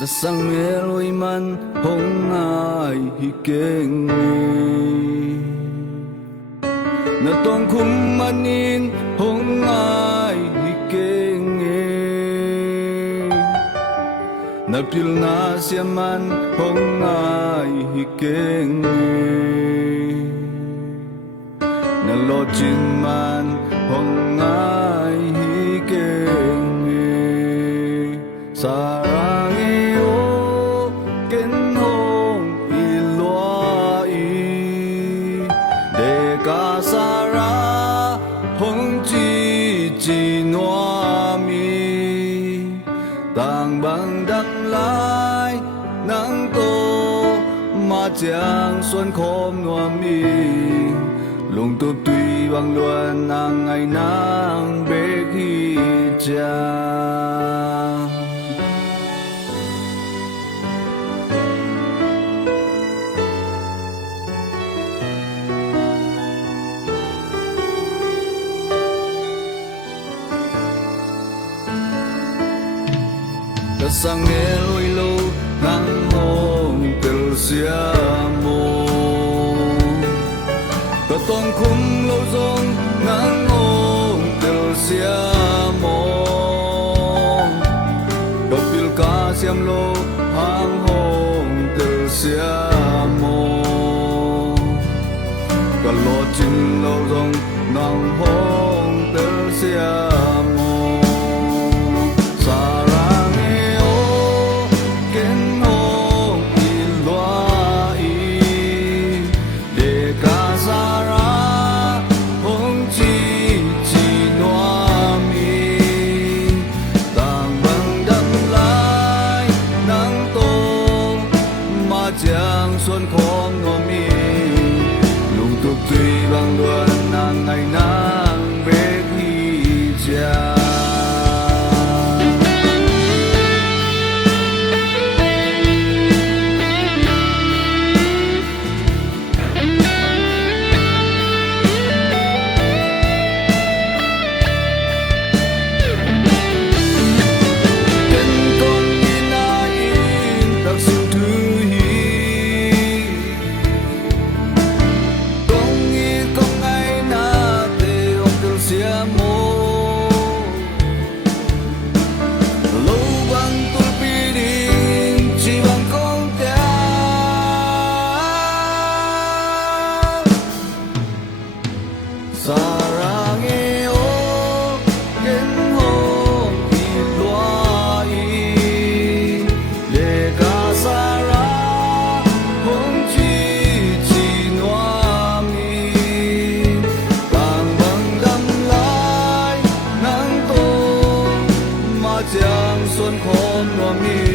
đã sang mẹ lối man hong ai hi keng na tong khum manin hong ai hi keng na pil na siaman hong ai hi keng na lo chin man hong ai hi keng sarang eo ken hong i loa i de ka sara hong chi chi noa mi tang bang đăng lai nắng tô mà chàng xuân khom noa mi lung tu tùy bằng luân nàng ngày nàng bê khi cha đã sang nghe lối lâu nắng hồng từ xia mô có tông khung lâu rong nắng hồng từ xia mô có pil cá xiêm lô hang hồng từ xia mô có lo chín lâu rong nắng hồng từ xia mô xuân khom noa mi lung tục tùy bằng luân nàng ngày nàng bê khi cha sarang eo ken hong i loa i le ka sara hong chi chi noa mi bang bang đam lai nắng tô mà chàng xuân khom noa mi